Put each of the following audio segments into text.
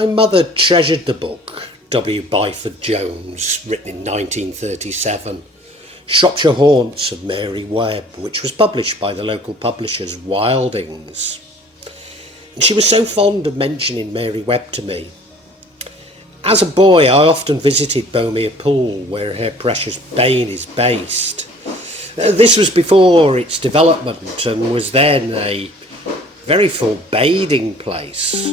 My mother treasured the book, W. Byford Jones, written in 1937, Shropshire Haunts of Mary Webb, which was published by the local publishers Wildings. And she was so fond of mentioning Mary Webb to me. As a boy, I often visited Bomere Pool, where her precious Bane is based. This was before its development and was then a very forbidding place,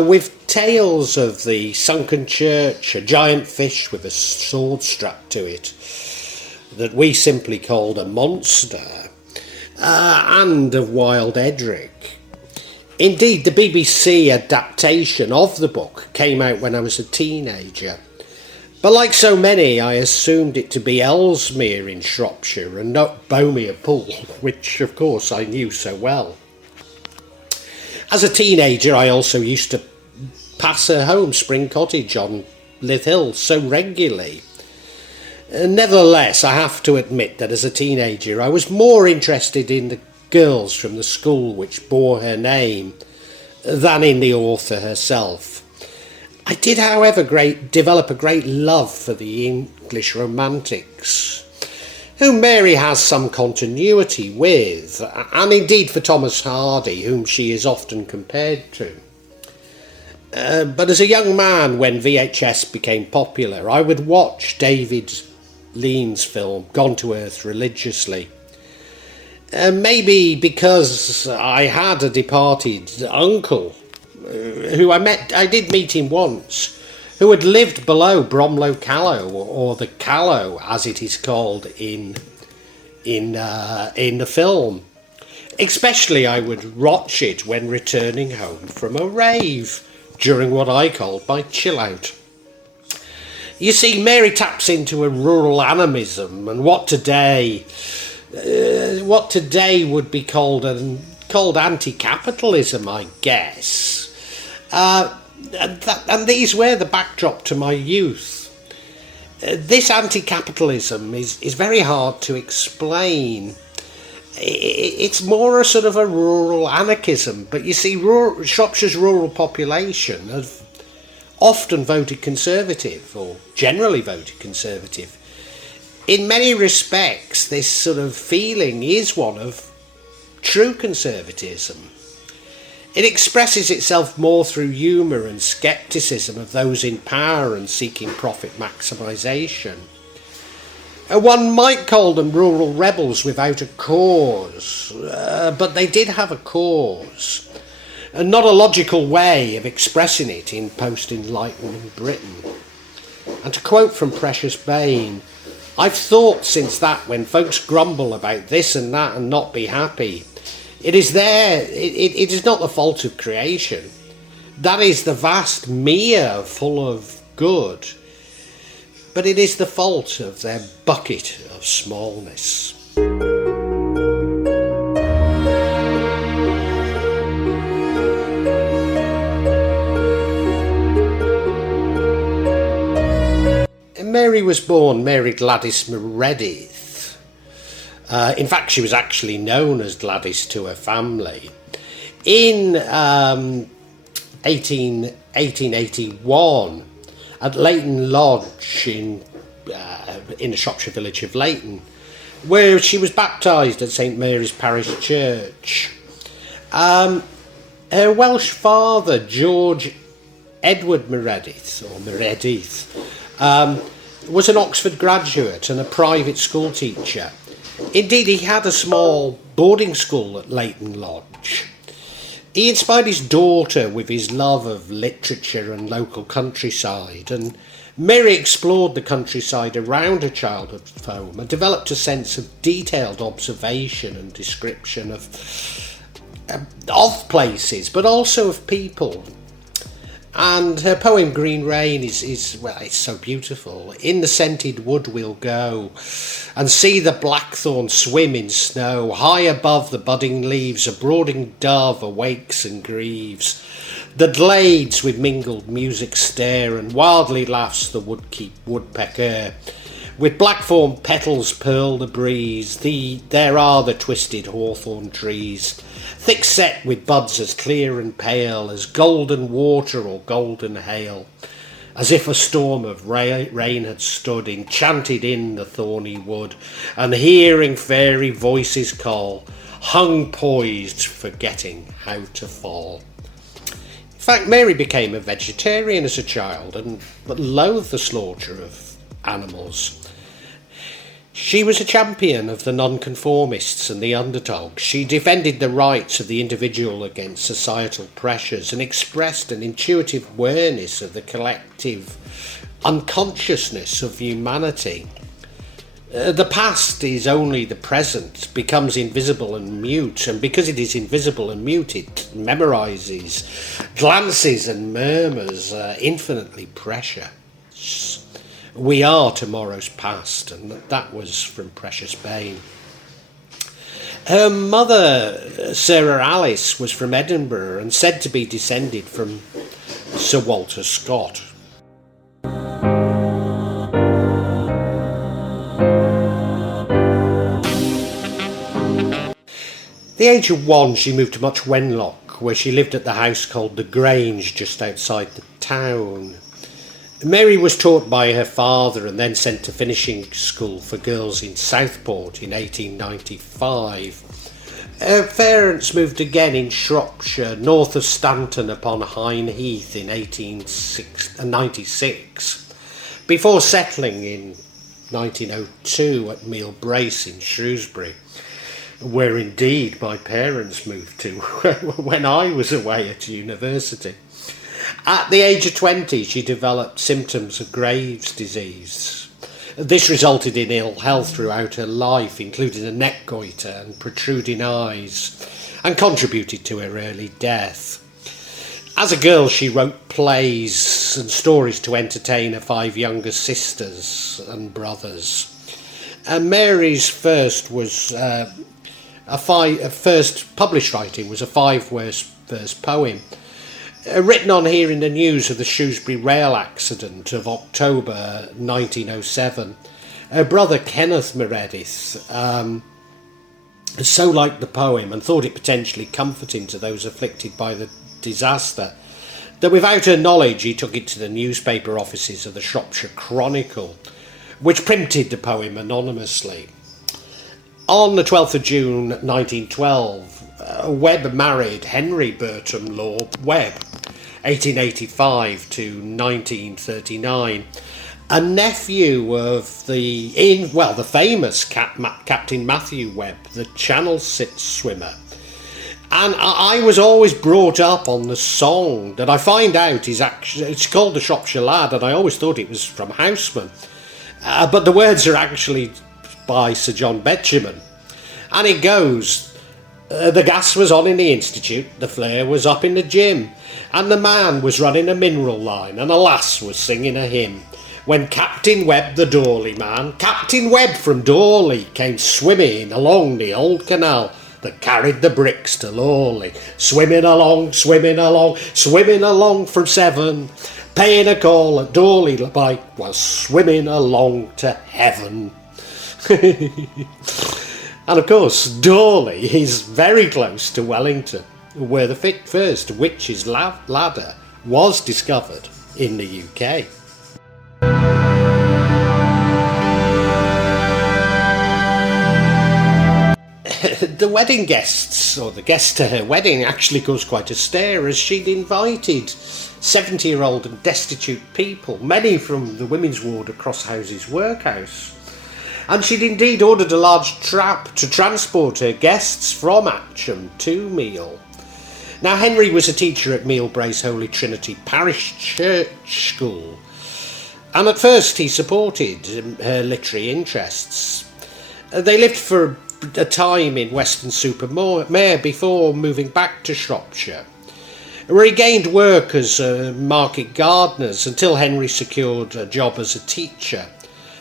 with tales of the sunken church, a giant fish with a sword strapped to it that we simply called a monster, and of Wild Edric. Indeed, the BBC adaptation of the book came out when I was a teenager, but like so many, I assumed it to be Ellesmere in Shropshire and not Bomere Pool, which of course I knew so well. As a teenager, I also used to pass her home, Spring Cottage on Lith Hill, so regularly. Nevertheless, I have to admit that as a teenager I was more interested in the girls from the school which bore her name than in the author herself. I did, however, develop a great love for the English romantics, whom Mary has some continuity with, and indeed for Thomas Hardy, whom she is often compared to. But as a young man, when VHS became popular, I would watch David Lean's film Gone to Earth religiously. Maybe because I had a departed uncle who I did meet him once, who had lived below Bromlow Callow, or the Callow as it is called in the film. Especially I would watch it when returning home from a rave during what I called my chill out. You see, Mary taps into a rural animism and what today would be called anti-capitalism, I guess. And these were the backdrop to my youth. This anti-capitalism is very hard to explain. It's more a sort of a rural anarchism, but you see, Shropshire's rural population have often voted Conservative, or generally voted Conservative. In many respects, this sort of feeling is one of true conservatism. It expresses itself more through humour and scepticism of those in power and seeking profit maximisation. One might call them rural rebels without a cause, but they did have a cause, and not a logical way of expressing it in post-Enlightenment Britain. And to quote from Precious Bane, "I've thought since that when folks grumble about this and that and not be happy, it is not the fault of creation. That is the vast mere full of good, but it is the fault of their bucket of smallness." Mary was born Mary Gladys Meredith. In fact, she was actually known as Gladys to her family. In 1881, at Leighton Lodge in the Shropshire village of Leighton, where she was baptised at St Mary's Parish Church. Her Welsh father, George Edward Meredith, was an Oxford graduate and a private schoolteacher. Indeed, he had a small boarding school at Leighton Lodge. He inspired his daughter with his love of literature and local countryside, and Mary explored the countryside around her childhood home and developed a sense of detailed observation and description of places, but also of people. And her poem Green Rain is it's so beautiful. "In the scented wood we'll go, and see the blackthorn swim in snow. High above the budding leaves a brooding dove awakes and grieves. The glades with mingled music stare, and wildly laughs the woodpecker. With blackthorn petals pearl the breeze, there are the twisted hawthorn trees. thick set with buds as clear and pale as golden water or golden hail, as if a storm of rain had stood enchanted in the thorny wood, and hearing fairy voices call, hung poised, forgetting how to fall. In fact, Mary became a vegetarian as a child and loathed the slaughter of animals. She was a champion of the non-conformists and the underdog. She defended the rights of the individual against societal pressures and expressed an intuitive awareness of the collective unconsciousness of humanity. The past is only the present, becomes invisible and mute, and because it is invisible and mute, it memorises, glances and murmurs infinitely precious. We are tomorrow's past, and that was from Precious Bane. Her mother, Sarah Alice, was from Edinburgh and said to be descended from Sir Walter Scott. At the age of 1, she moved to Much Wenlock, where she lived at the house called the Grange, just outside the town. Mary was taught by her father and then sent to finishing school for girls in Southport in 1895. Her parents moved again in Shropshire, north of Stanton upon Hine Heath in 1896, before settling in 1902 at Meal Brace in Shrewsbury, where indeed my parents moved to when I was away at university. At the age of 20, she developed symptoms of Graves' disease. This resulted in ill health throughout her life, including a neck goiter and protruding eyes, and contributed to her early death. As a girl, she wrote plays and stories to entertain her 5 younger sisters and brothers. Mary's first published writing was a 5-verse poem, written on hearing the news of the Shrewsbury rail accident of October 1907. Her brother Kenneth Meredith so liked the poem and thought it potentially comforting to those afflicted by the disaster that without her knowledge he took it to the newspaper offices of the Shropshire Chronicle, which printed the poem anonymously. On the 12th of June 1912, Webb married Henry Bertram Law Webb, 1885 to 1939, a nephew of the famous Captain Matthew Webb, the Channel swimmer. And I was always brought up on the song that I find out it's called The Shropshire Lad, and I always thought it was from Houseman. But the words are actually by Sir John Betjeman. And it goes, the gas was on in the Institute, the flare was up in the gym, and the man was running a mineral line, and a lass was singing a hymn. When Captain Webb, the Dawley man, Captain Webb from Dawley, came swimming along the old canal that carried the bricks to Lawley. Swimming along, swimming along, swimming along from Severn, paying a call at Dawley Bike, was swimming along to heaven. And of course, Dawley is very close to Wellington, where the first witch's ladder was discovered in the UK. The wedding guests, or the guests to her wedding, actually caused quite a stir, as she'd invited 70-year-old and destitute people, many from the women's ward at Crosshouses Workhouse. And she'd indeed ordered a large trap to transport her guests from Atcham to Meal. Now, Henry was a teacher at Meal Brace Holy Trinity Parish Church School, and at first he supported her literary interests. They lived for a time in Weston-super-Mare before moving back to Shropshire, where he gained work as market gardeners until Henry secured a job as a teacher,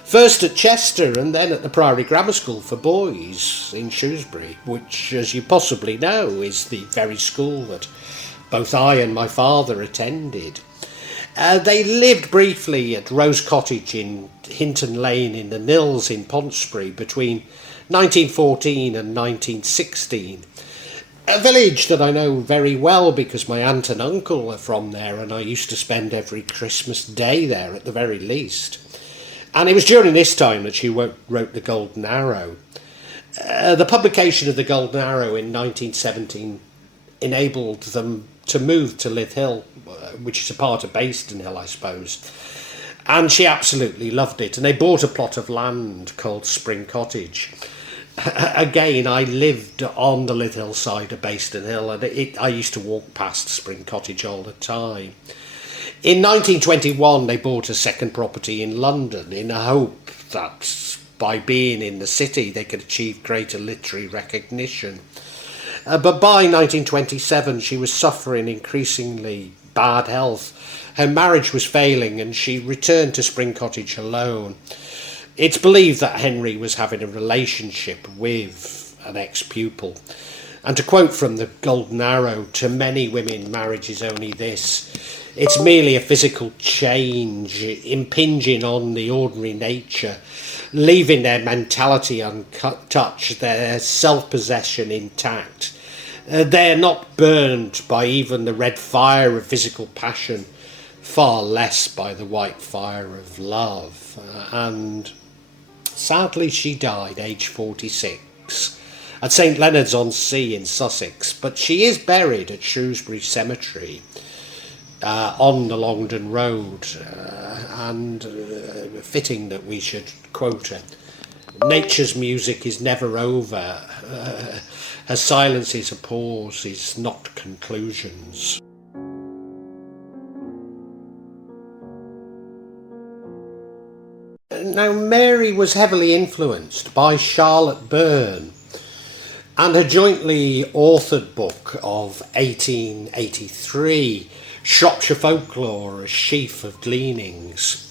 first at Chester and then at the Priory Grammar School for Boys in Shrewsbury, which, as you possibly know, is the very school that both I and my father attended. They lived briefly at Rose Cottage in Hinton Lane in the Nills in Pontesbury between 1914 and 1916. A village that I know very well because my aunt and uncle are from there, and I used to spend every Christmas day there at the very least. And it was during this time that she wrote The Golden Arrow. The publication of The Golden Arrow in 1917 enabled them to move to Lith Hill, which is a part of Baston Hill, I suppose. And she absolutely loved it. And they bought a plot of land called Spring Cottage. Again, I lived on the Lith Hill side of Baston Hill, and I used to walk past Spring Cottage all the time. In 1921, they bought a second property in London in a hope that by being in the city they could achieve greater literary recognition. But by 1927, she was suffering increasingly bad health. Her marriage was failing, and she returned to Spring Cottage alone. It's believed that Henry was having a relationship with an ex-pupil. And to quote from The Golden Arrow, to many women, marriage is only this. It's merely a physical change, impinging on the ordinary nature, leaving their mentality untouched, their self-possession intact. They're not burned by even the red fire of physical passion, far less by the white fire of love. And sadly, she died aged 46 at St Leonard's-on-Sea in Sussex, but she is buried at Shrewsbury Cemetery on the Longdon Road, and fitting that we should quote her. Nature's music is never over. Her silence is a pause, is not conclusions. Now, Mary was heavily influenced by Charlotte Burne, and her jointly authored book of 1883, Shropshire Folklore, A Sheaf of Gleanings,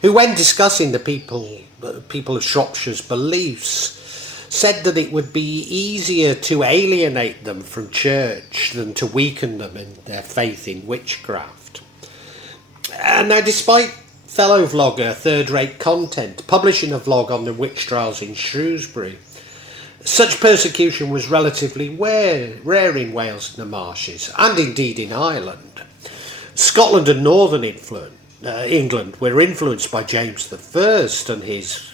who, when discussing the people of Shropshire's beliefs, said that it would be easier to alienate them from church than to weaken them in their faith in witchcraft. And now, despite fellow vlogger third-rate content publishing a vlog on the witch trials in Shrewsbury, such persecution was relatively rare in Wales and the Marshes, and indeed in Ireland. Scotland and Northern England were influenced by James I and his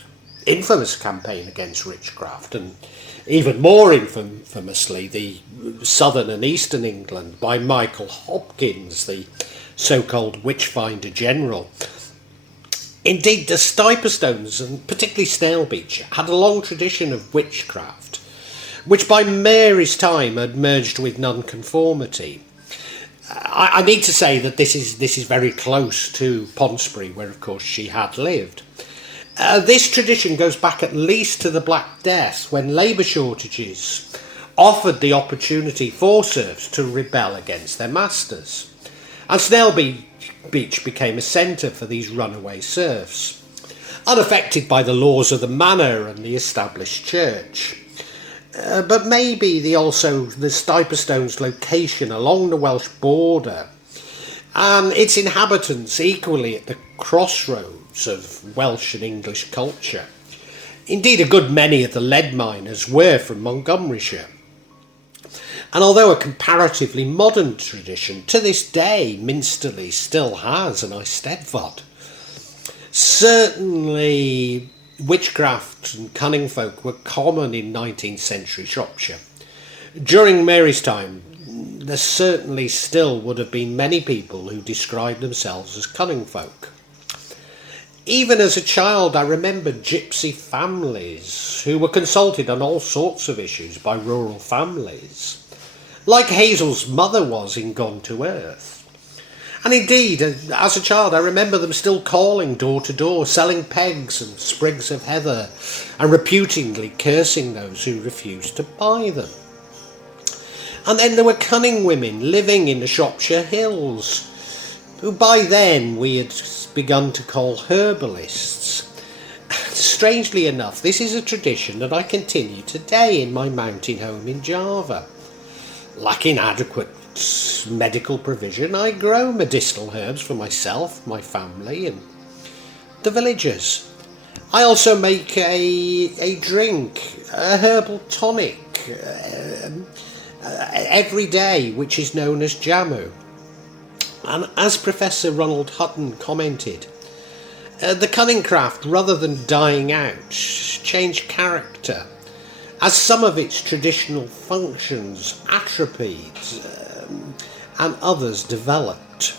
infamous campaign against witchcraft, and even more infamously the Southern and Eastern England by Michael Hopkins, the so-called witchfinder general. Indeed, the Stiperstones, and particularly Snailbeach, had a long tradition of witchcraft, which by Mary's time had merged with non-conformity. I need to say that this is very close to Ponsbury, where of course she had lived. This tradition goes back at least to the Black Death, when labour shortages offered the opportunity for serfs to rebel against their masters. And Snailbeach became a centre for these runaway serfs, unaffected by the laws of the manor and the established church. But maybe the Stiperstone's location along the Welsh border and its inhabitants equally at the crossroads of Welsh and English culture. Indeed, a good many of the lead miners were from Montgomeryshire. And although a comparatively modern tradition, to this day Minsterley still has an Eisteddfod. Certainly witchcraft and cunning folk were common in 19th century Shropshire. During Mary's time, there certainly still would have been many people who described themselves as cunning folk. Even as a child, I remember gypsy families who were consulted on all sorts of issues by rural families, like Hazel's mother was in Gone to Earth. And indeed, as a child, I remember them still calling door to door, selling pegs and sprigs of heather, and reputingly cursing those who refused to buy them. And then there were cunning women living in the Shropshire Hills, who by then we had begun to call herbalists. Strangely enough, this is a tradition that I continue today in my mountain home in Java. Lacking adequate medical provision, I grow medicinal herbs for myself, my family, and the villagers. I also make a drink, a herbal tonic, every day, which is known as Jammu. And as Professor Ronald Hutton commented, the cunning craft, rather than dying out, changed character, as some of its traditional functions atrophied and others developed.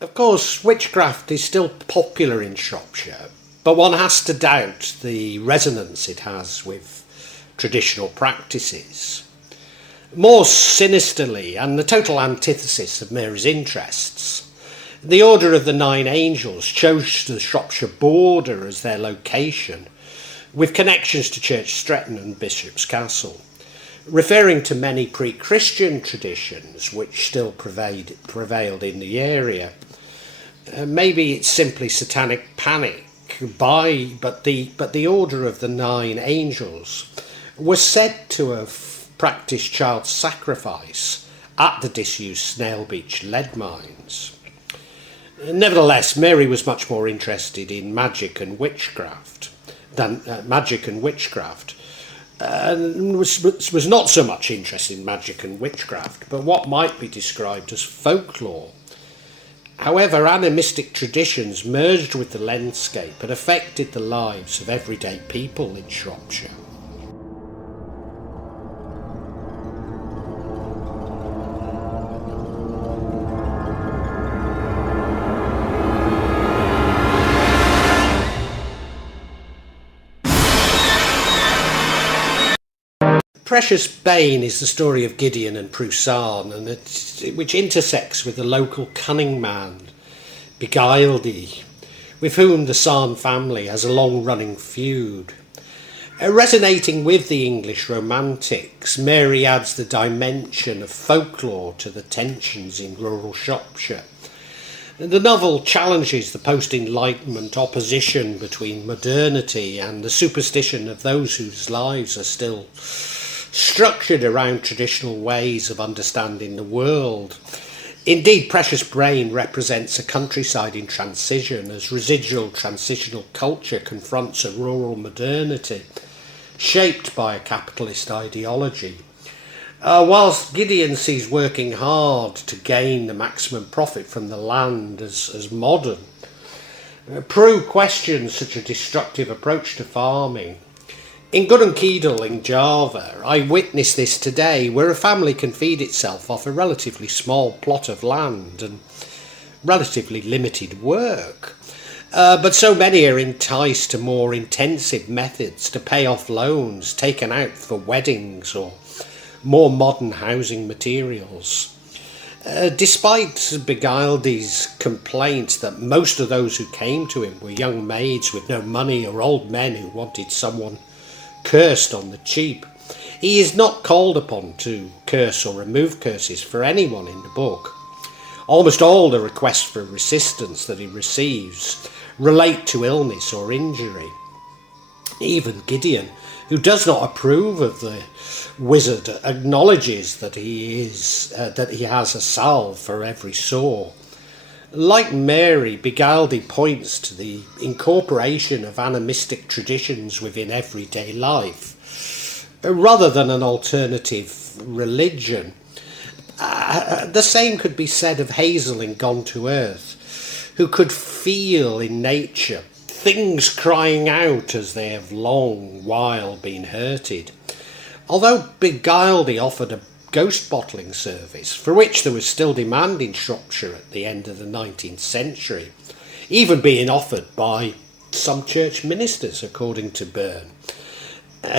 Of course, witchcraft is still popular in Shropshire, but one has to doubt the resonance it has with traditional practices. More sinisterly, and the total antithesis of Mary's interests, the Order of the Nine Angels chose the Shropshire border as their location, with connections to Church Stretton and Bishop's Castle, referring to many pre-Christian traditions which still prevailed in the area. Maybe it's simply satanic panic, but the Order of the Nine Angels was said to have practiced child sacrifice at the disused Snail Beach lead mines. Nevertheless, Mary was much more interested in magic and witchcraft and was not so much interested in magic and witchcraft, but what might be described as folklore. However, animistic traditions merged with the landscape and affected the lives of everyday people in Shropshire. Precious Bane is the story of Gideon and Prusan, which intersects with the local cunning man, Beguiled, with whom the Sarn family has a long-running feud. Resonating with the English romantics, Mary adds the dimension of folklore to the tensions in rural Shropshire. The novel challenges the post-Enlightenment opposition between modernity and the superstition of those whose lives are still structured around traditional ways of understanding the world. Indeed, Precious Bane represents a countryside in transition as residual transitional culture confronts a rural modernity shaped by a capitalist ideology. Whilst Gideon sees working hard to gain the maximum profit from the land as modern, Prue questions such a destructive approach to farming. In Gudunkeedle in Java, I witnessed this today, where a family can feed itself off a relatively small plot of land and relatively limited work. But so many are enticed to more intensive methods to pay off loans taken out for weddings or more modern housing materials. Despite Beguiled's complaint that most of those who came to him were young maids with no money or old men who wanted someone cursed on the cheap, he is not called upon to curse or remove curses for anyone in the book. Almost all the requests for assistance that he receives relate to illness or injury. Even Gideon, who does not approve of the wizard, acknowledges that he has a salve for every sore. Like Mary, Beguiled points to the incorporation of animistic traditions within everyday life, rather than an alternative religion. The same could be said of Hazel in Gone to Earth, who could feel in nature things crying out as they have long while been hurted. Although Beguiled offered a ghost bottling service, for which there was still demand in Shropshire at the end of the 19th century, even being offered by some church ministers, according to Burne.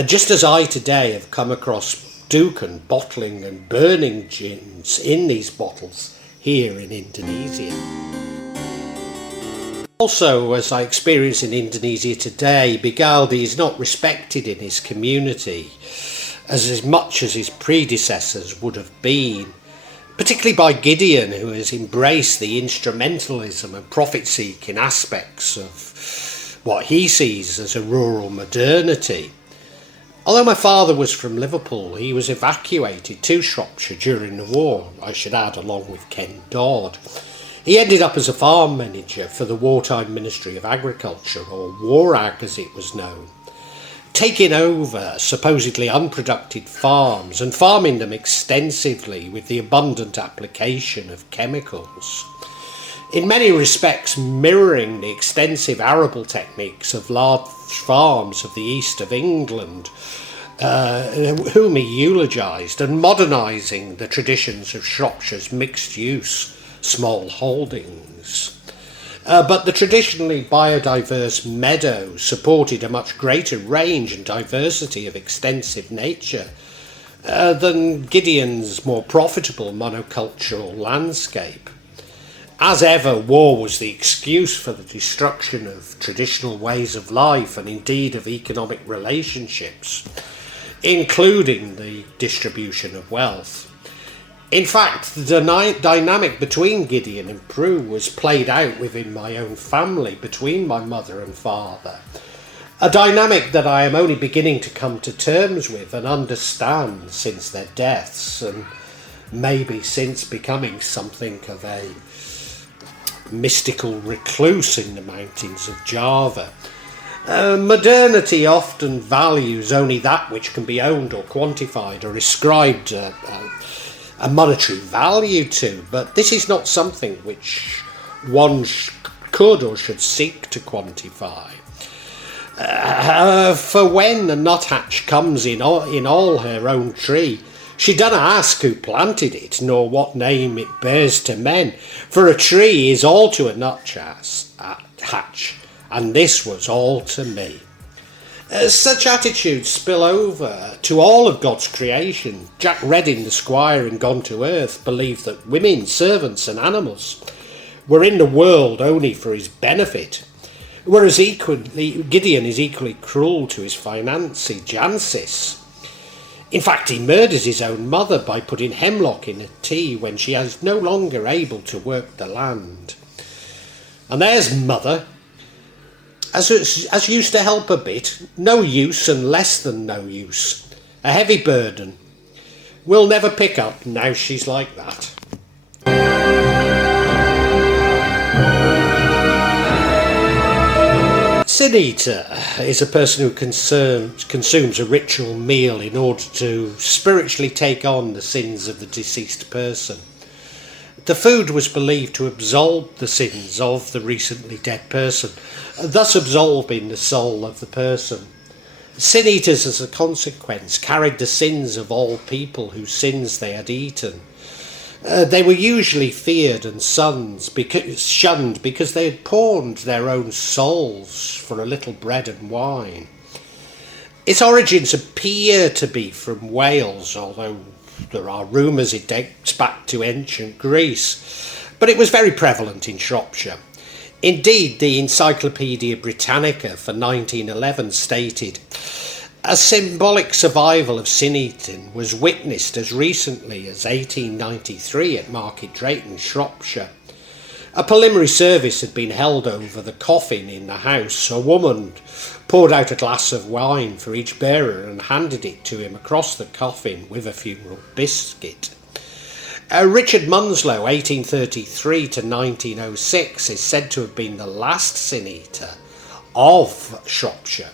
Just as I today have come across Dukan bottling and burning gins in these bottles here in Indonesia. Also, as I experience in Indonesia today, Beguiled is not respected in his community as much as his predecessors would have been, particularly by Gideon, who has embraced the instrumentalism and profit-seeking aspects of what he sees as a rural modernity. Although my father was from Liverpool, he was evacuated to Shropshire during the war, I should add, along with Ken Dodd. He ended up as a farm manager for the wartime Ministry of Agriculture, or WARAG as it was known, taking over supposedly unproductive farms and farming them extensively with the abundant application of chemicals. In many respects mirroring the extensive arable techniques of large farms of the east of England, whom he eulogised, and modernising the traditions of Shropshire's mixed-use small holdings. But the traditionally biodiverse meadow supported a much greater range and diversity of extensive nature than Gideon's more profitable monocultural landscape. As ever, war was the excuse for the destruction of traditional ways of life and indeed of economic relationships, including the distribution of wealth. In fact, the dynamic between Gideon and Prue was played out within my own family, between my mother and father, a dynamic that I am only beginning to come to terms with and understand since their deaths, and maybe since becoming something of a mystical recluse in the mountains of Java. Modernity often values only that which can be owned or quantified or ascribed a monetary value to, but this is not something which one could or should seek to quantify. For when the nuthatch comes in all her own tree, she doesn't ask who planted it, nor what name it bears to men, for a tree is all to a nuthatch, and this was all to me. Such attitudes spill over to all of God's creation. Jack Redding, the squire in Gone to Earth, believed that women, servants and animals were in the world only for his benefit, whereas Gideon is equally cruel to his financier Jancis. In fact, he murders his own mother by putting hemlock in her tea when she is no longer able to work the land. And there's mother, as used to help a bit, no use and less than no use, a heavy burden. We'll never pick up now she's like that. Sin eater is a person who consumes a ritual meal in order to spiritually take on the sins of the deceased person. The food was believed to absolve the sins of the recently dead person, thus absolving the soul of the person. Sin eaters, as a consequence, carried the sins of all people whose sins they had eaten. They were usually feared and shunned because they had pawned their own souls for a little bread and wine. Its origins appear to be from Wales, although there are rumours it dates back to ancient Greece, but it was very prevalent in Shropshire. Indeed, the Encyclopaedia Britannica for 1911 stated, "A symbolic survival of sin eating was witnessed as recently as 1893 at Market Drayton, Shropshire. A preliminary service had been held over the coffin in the house. A woman poured out a glass of wine for each bearer and handed it to him across the coffin with a funeral biscuit." Richard Munslow, 1833 to 1906, is said to have been the last sin eater of Shropshire.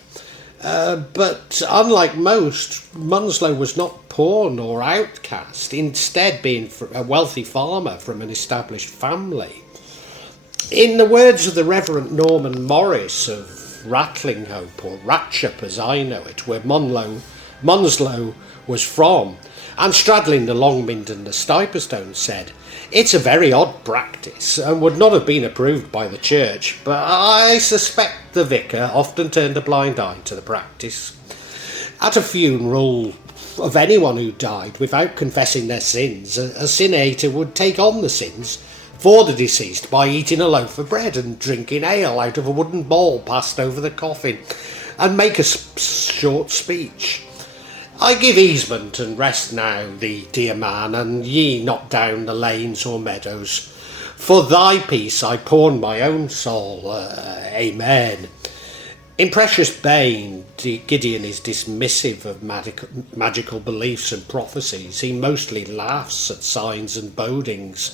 But unlike most, Munslow was not poor nor outcast, instead being a wealthy farmer from an established family. In the words of the Reverend Norman Morris of Ratlinghope, or Ratchup as I know it, where Munslow was from, and straddling the Longmynd and the Stiperstone, said, "It's a very odd practice and would not have been approved by the church, but I suspect the vicar often turned a blind eye to the practice. At a funeral of anyone who died without confessing their sins, a sin eater would take on the sins for the deceased by eating a loaf of bread and drinking ale out of a wooden bowl passed over the coffin, and make a short speech. I give easement and rest now thee, dear man, and ye not down the lanes or meadows. For thy peace I pawn my own soul. Amen." In Precious Bane, Gideon is dismissive of magical beliefs and prophecies. He mostly laughs at signs and bodings.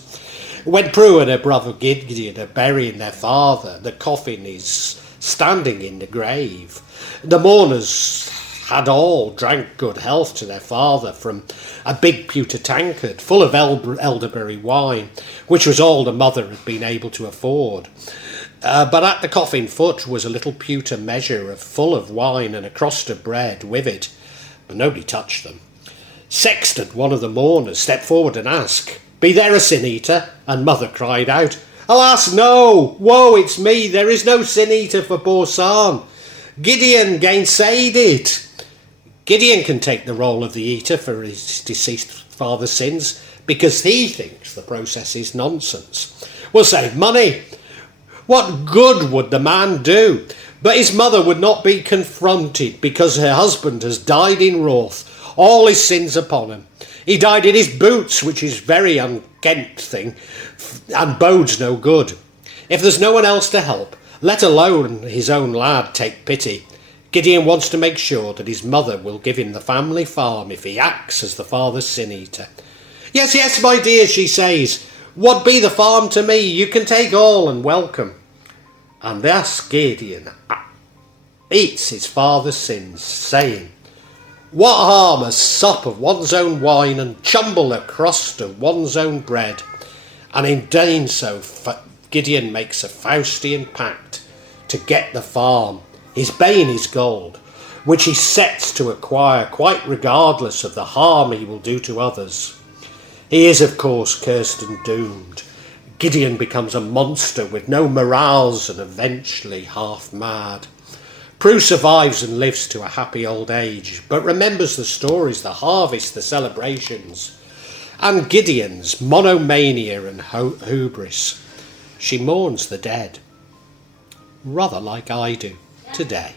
When Prue and her brother Gideon are burying their father, the coffin is standing in the grave. The mourners had all drank good health to their father from a big pewter tankard full of elderberry wine, which was all the mother had been able to afford. But at the coffin foot was a little pewter measure full of wine and a crust of bread with it, but nobody touched them. Sexton, one of the mourners, stepped forward and asked, "Be there a sin-eater?" And mother cried out, "Alas, no! Woe, it's me! There is no sin-eater for poor Sam. Gideon gainsaid it." Gideon can take the role of the eater for his deceased father's sins because he thinks the process is nonsense. We'll save money. What good would the man do? But his mother would not be confronted because her husband has died in wrath, all his sins upon him. He died in his boots, which is very unkent thing, and bodes no good. If there's no one else to help, let alone his own lad take pity, Gideon wants to make sure that his mother will give him the family farm if he acts as the father's sin-eater. "Yes, yes, my dear," she says, "what be the farm to me? You can take all and welcome." And thus Gideon eats his father's sins, saying, "What harm a sup of one's own wine and chumble a crust of one's own bread?" And in doing so, Gideon makes a Faustian pact to get the farm. His Bane is gold, which he sets to acquire quite regardless of the harm he will do to others. He is, of course, cursed and doomed. Gideon becomes a monster with no morals and eventually half mad. Prue survives and lives to a happy old age, but remembers the stories, the harvest, the celebrations, and Gideon's monomania and hubris. She mourns the dead, rather like I do today.